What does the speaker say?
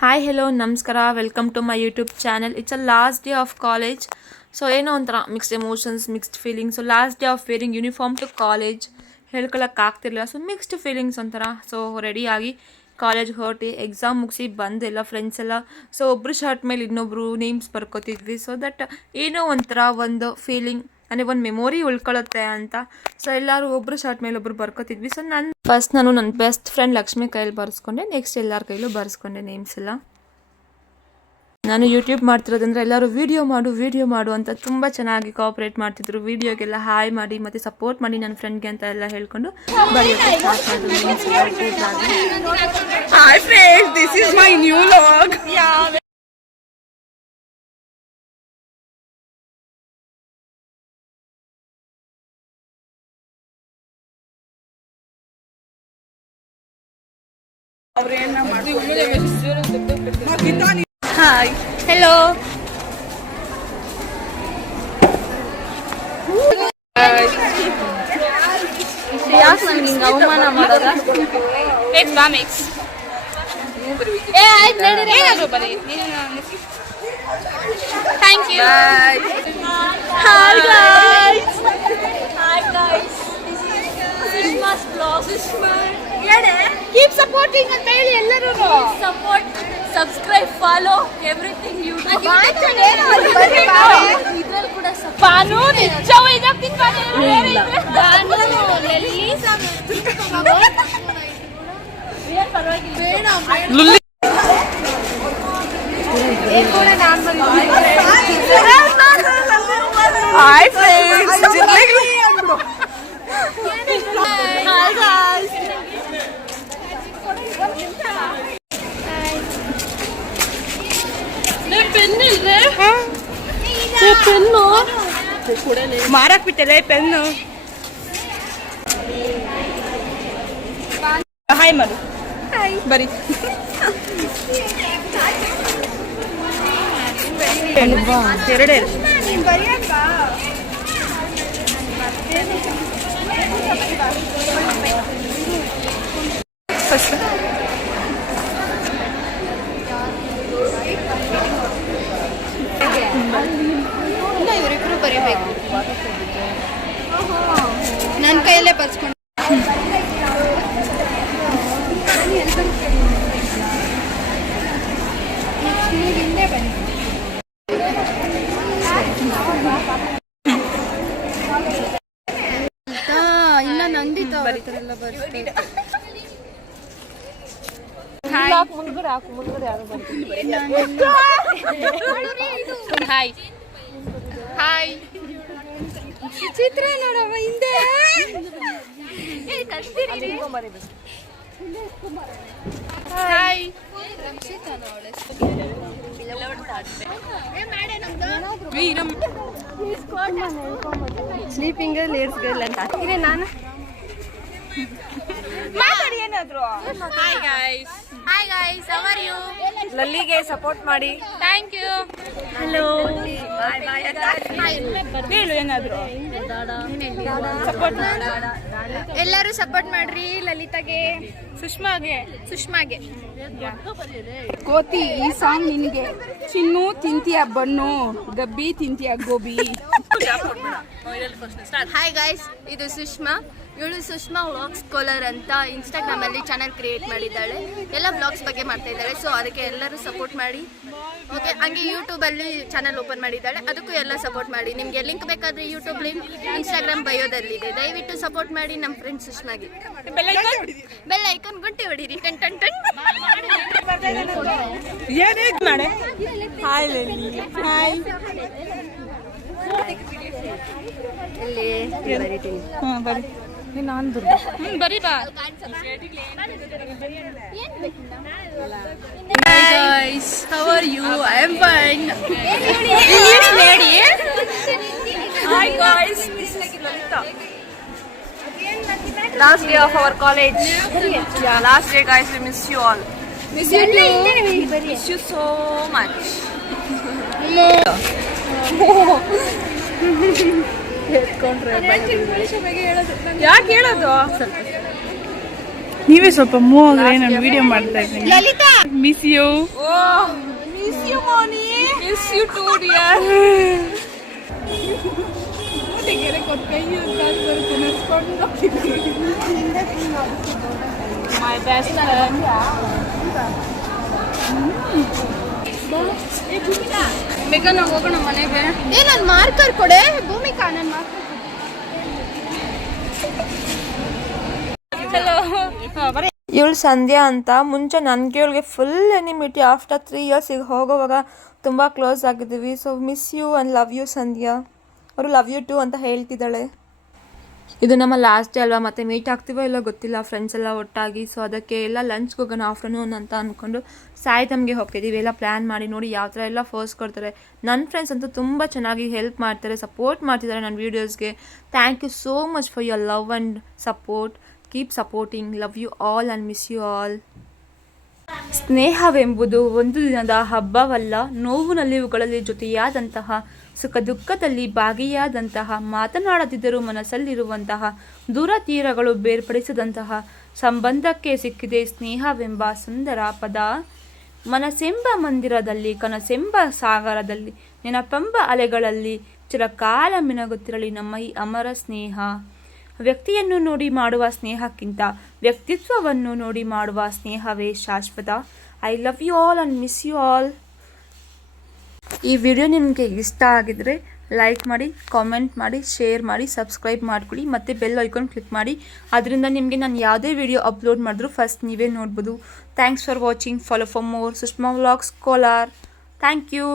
Hi hello ನಮಸ್ಕಾರ welcome to my YouTube channel. It's a last day of college. So ಏನೋ ಒಂಥರ mixed emotions, mixed feelings. So last day of wearing uniform to college ಹೇಳ್ಕೊಳಕ್ಕಾಗ್ತಿರ್ಲಿಲ್ಲ. So mixed feelings ಒಂಥರ. So ರೆಡಿಯಾಗಿ college ಹೊರಟಿ exam ಮುಗಿಸಿ ಬಂದೆಲ್ಲ friends ಎಲ್ಲ. So ಒಬ್ಬರು ಶರ್ಟ್ ಮೇಲೆ ಇನ್ನೊಬ್ಬರು ನೇಮ್ಸ್ ಬರ್ಕೋತಿದ್ವಿ. ಸೊ ದಟ್ ಏನೋ ಒಂಥರ ಒಂದು ಫೀಲಿಂಗ್ ಅಂದರೆ ಒಂದು ಮೆಮೊರಿ ಉಳ್ಕೊಳ್ಳುತ್ತೆ ಅಂತ. ಸೊ ಎಲ್ಲರೂ ಒಬ್ಬರು ಶರ್ಟ್ ಮೇಲೆ ಒಬ್ಬರು ಬರ್ಕೋತಿದ್ವಿ. ಸೊ ನಾನು ನನ್ನ ಬೆಸ್ಟ್ ಫ್ರೆಂಡ್ ಲಕ್ಷ್ಮಿ ಕೈಯಲ್ಲಿ ಬರ್ಸ್ಕೊಂಡೆ. ನೆಕ್ಸ್ಟ್ ಎಲ್ಲರ ಕೈಲೂ ಬರ್ಸ್ಕೊಂಡೆ ನೇಮ್ಸ್ ಎಲ್ಲ. ನಾನು ಯೂಟ್ಯೂಬ್ ಮಾಡ್ತಿರೋದಂದ್ರೆ ಎಲ್ಲರೂ ವೀಡಿಯೋ ಮಾಡು ಅಂತ ತುಂಬ ಚೆನ್ನಾಗಿ ಕೋಆಪ್ರೇಟ್ ಮಾಡ್ತಿದ್ರು. ವೀಡಿಯೋಗೆಲ್ಲ ಹಾಯ್ ಮಾಡಿ ಮತ್ತು ಸಪೋರ್ಟ್ ಮಾಡಿ ನನ್ನ ಫ್ರೆಂಡ್ಗೆ ಅಂತ ಎಲ್ಲ ಹೇಳ್ಕೊಂಡು ಬರೆಯೋಕ್ಕೆ ಸ್ಟಾರ್ಟ್ ಮಾಡಿದ್ರು. ಹಾಯ್ ಹೆಲೋ ಯಾಕೆ ನಮ್ಗೆ ಹಿಂಗೆ ಅವಮಾನ ಮಾಡೋದ? Thank you. Hi guys, keep supporting ಅಂತ ಹೇಳಿ ಎಲ್ಲರೂ support, subscribe, follow everything YouTube. ಇದ್ರಲ್ಲಿ ಕೂಡ ಬಾನು ನಿಜ ವೈದಾಗ್ತೀನಿ. ಪೆನ್ನು ಮಾರಕ್ ಬಿಟ್ಟರೆ ಪೆನ್ನು. ಹಾಯ್ ಮಾಡು, ಬರೀ ಎರಡೇ. ಇವರಿಬ್ರು ಬರೀಬೇಕು. ನನ್ನ ಕೈಯಲ್ಲೇ ಬರ್ಸ್ಕೊಂಡು ಹಿಂದೆ ಬನ್ನಿ. ಇನ್ನ ನಂದಿತ ಎಲ್ಲ ಬರ್ತಾರೆ. ಹಾಯ್ ಹಾಯ್ ಚಿತ್ರ ನೋಡವ ಹಿಂದೆ. ಹಾಯ್ ಸ್ಲೀಪಿಂಗ್ ಲೇಡ್ಸ್ ಗರ್ಲ್ ಅಂತ ಹಾಕಿದೆ ನಾನು. ಮಾತಾಡಿ ಏನಾದ್ರು. Hi guys, hi guys, how are you? ಲಲ್ಲಿಗೆ ಸಪೋರ್ಟ್ ಮಾಡಿ. Thank you. Hello, bye bye. ಹೇಳು ಏನಾದ್ರು. ಸಪೋರ್ಟ್ ಎಲ್ಲರೂ ಸಪೋರ್ಟ್ ಮಾಡ್ರಿ. ಲಲಿತಾಗೆ, ಸುಷ್ಮಾಗೆ. ಕೋತಿ, ಈ ಸಾಂಗ್ ನಿನಗೆ. ಚಿನ್ನು ತಿಂತೀಯ ಬನ್ನು, ಗಬ್ಬಿ ತಿಂತೀಯ ಗೋಬಿ. ಹಾಯ್ ಗೈಸ್, ಇದು ಸುಷ್ಮಾ. ಇವಳು ಸುಷ್ಮಾ ವ್ಲಾಗ್ಸ್ ಕೋಲರ್ ಅಂತ ಇನ್ಸ್ಟಾಗ್ರಾಮಲ್ಲಿ ಚಾನಲ್ ಕ್ರಿಯೇಟ್ ಮಾಡಿದ್ದಾಳೆ. ಎಲ್ಲ ವ್ಲಾಗ್ಸ್ ಬಗ್ಗೆ ಮಾಡ್ತಾ ಇದ್ದಾಳೆ. ಸೊ ಅದಕ್ಕೆ ಎಲ್ಲರೂ ಸಪೋರ್ಟ್ ಮಾಡಿ. ಓಕೆ, ಹಂಗೆ ಯೂಟ್ಯೂಬಲ್ಲಿ ಚಾನಲ್ ಓಪನ್ ಮಾಡಿದ್ದಾಳೆ, ಅದಕ್ಕೂ ಎಲ್ಲ ಸಪೋರ್ಟ್ ಮಾಡಿ. ನಿಮಗೆ ಲಿಂಕ್ ಬೇಕಾದರೆ ಯೂಟ್ಯೂಬ್ ಲಿಂಕ್ ಇನ್ಸ್ಟಾಗ್ರಾಮ್ ಬಯೋದಲ್ಲಿದೆ. ದಯವಿಟ್ಟು ಸಪೋರ್ಟ್ ಮಾಡಿ ನಮ್ಮ ಫ್ರೆಂಡ್ ಸುಷ್ಮಾಗೆ. ಬೆಲ್ ಐಕಾನ್ ಗಂಟೆ ಹೊಡೀರಿ. Ton ton ton. ನಾನು ಬರೀ ಬಾ. Hi guys, how are you? I am fine. English lady. Hi guys, this is Lalita. Last day of our college. Yeah, last day guys, we miss you all. Miss you too. Miss you so much. ಯಾಕೆ ಹೇಳೋದು? ನೀವೇ ಸ್ವಲ್ಪ move ಆಗ್ರೆ ನಾನು video ಮಾಡ್ತಾ ಇದ್ದೀನಿ. Lalitha miss you. Miss you Moni miss you too dear. My best friend. ಬೇಗ ನಾವು ಹೋಗೋಣ ಮನೆಗೆ. ನನ್ನ ಮಾರ್ಕರ್ ಕೊಡೆ ಭೂಮಿಕಾ. ನನ್ನ ಮಾರ್ಕರ್ ಇವಳು ಸಂಧ್ಯಾ ಅಂತ. ಮುಂಚೆ ನನಗೆ ಇವಳಿಗೆ ಫುಲ್ ಎನಿಮಿಟಿ. ಆಫ್ಟರ್ 3 years ಈಗ ಹೋಗೋವಾಗ ತುಂಬ ಕ್ಲೋಸ್ ಆಗಿದ್ದೀವಿ. So miss you and love you Sandhya. ಅವರು ಲವ್ ಯು ಟು ಅಂತ ಹೇಳ್ತಿದ್ದಾಳೆ. ಇದು ನಮ್ಮ ಲಾಸ್ಟ್ ಡೇ ಅಲ್ವಾ, ಮತ್ತು ಮೀಟ್ ಆಗ್ತೀವೋ ಇಲ್ಲೋ ಗೊತ್ತಿಲ್ಲ ಫ್ರೆಂಡ್ಸ್ ಎಲ್ಲ ಒಟ್ಟಾಗಿ. ಸೊ ಅದಕ್ಕೆ ಎಲ್ಲ ಲಂಚ್ಗೆ ಹೋಗೋಣ ಆಫ್ಟರ್ನೂನ್ ಅಂತ ಅಂದ್ಕೊಂಡು ಸಾಯಿತಮ್ಗೆ ಹೋಗ್ತಿದ್ದೀವಿ. ಎಲ್ಲ ಪ್ಲ್ಯಾನ್ ಮಾಡಿ ನೋಡಿ ಯಾವ ಥರ ಎಲ್ಲ ಫೋರ್ಸ್ ಕೊಡ್ತಾರೆ. ನನ್ನ ಫ್ರೆಂಡ್ಸ್ ಅಂತೂ ತುಂಬ ಚೆನ್ನಾಗಿ ಹೆಲ್ಪ್ ಮಾಡ್ತಾರೆ, ಸಪೋರ್ಟ್ ಮಾಡ್ತಿದ್ದಾರೆ ನನ್ನ ವೀಡಿಯೋಸ್ಗೆ. Thank you so much for your love and support. Keep supporting. Love you all and miss you all. ಸ್ನೇಹವೆಂಬುದು ಒಂದು ದಿನದ ಹಬ್ಬವಲ್ಲ, ನೋವು ನಲಿವುಗಳಲ್ಲಿ ಜೊತೆಯಾದಂತಹ, ಸುಖ ದುಃಖದಲ್ಲಿ ಭಾಗಿಯಾದಂತಹ, ಮಾತನಾಡದಿದ್ದರೂ ಮನಸ್ಸಲ್ಲಿರುವಂತಹ, ದೂರ ತೀರಗಳು ಬೇರ್ಪಡಿಸದಂತಹ ಸಂಬಂಧಕ್ಕೆ ಸಿಕ್ಕಿದೆ ಸ್ನೇಹವೆಂಬ ಸುಂದರ ಪದ. ಮನಸ್ಸೆಂಬ ಮಂದಿರದಲ್ಲಿ, ಕನಸೆಂಬ ಸಾಗರದಲ್ಲಿ, ನೆನಪೆಂಬ ಅಲೆಗಳಲ್ಲಿ ಚಿರಕಾಲ ಮಿನಗುತ್ತಿರಲಿ ನಮ್ಮ ಈ ಅಮರ ಸ್ನೇಹ. ವ್ಯಕ್ತಿಯನ್ನು ನೋಡಿ ಮಾಡುವ ಸ್ನೇಹಕ್ಕಿಂತ ವ್ಯಕ್ತಿತ್ವವನ್ನು ನೋಡಿ ಮಾಡುವ ಸ್ನೇಹವೇ ಶಾಶ್ವತ. I love you all and miss you all. ಈ ವಿಡಿಯೋ ನಿಮಗೆ ಇಷ್ಟ ಆಗಿದರೆ ಲೈಕ್ ಮಾಡಿ, ಕಾಮೆಂಟ್ ಮಾಡಿ, ಶೇರ್ ಮಾಡಿ, ಸಬ್ಸ್ಕ್ರೈಬ್ ಮಾಡ್ಕೊಳ್ಳಿ ಮತ್ತು ಬೆಲ್ ಐಕಾನ್ ಕ್ಲಿಕ್ ಮಾಡಿ. ಅದರಿಂದ ನಿಮಗೆ ನಾನು ಯಾವುದೇ ವಿಡಿಯೋ ಅಪ್ಲೋಡ್ ಮಾಡಿದ್ರೂ ಫಸ್ಟ್ ನೀವೇ ನೋಡ್ಬೋದು. Thanks for watching. Follow for more Sushma vlogs Kolar. Thank you.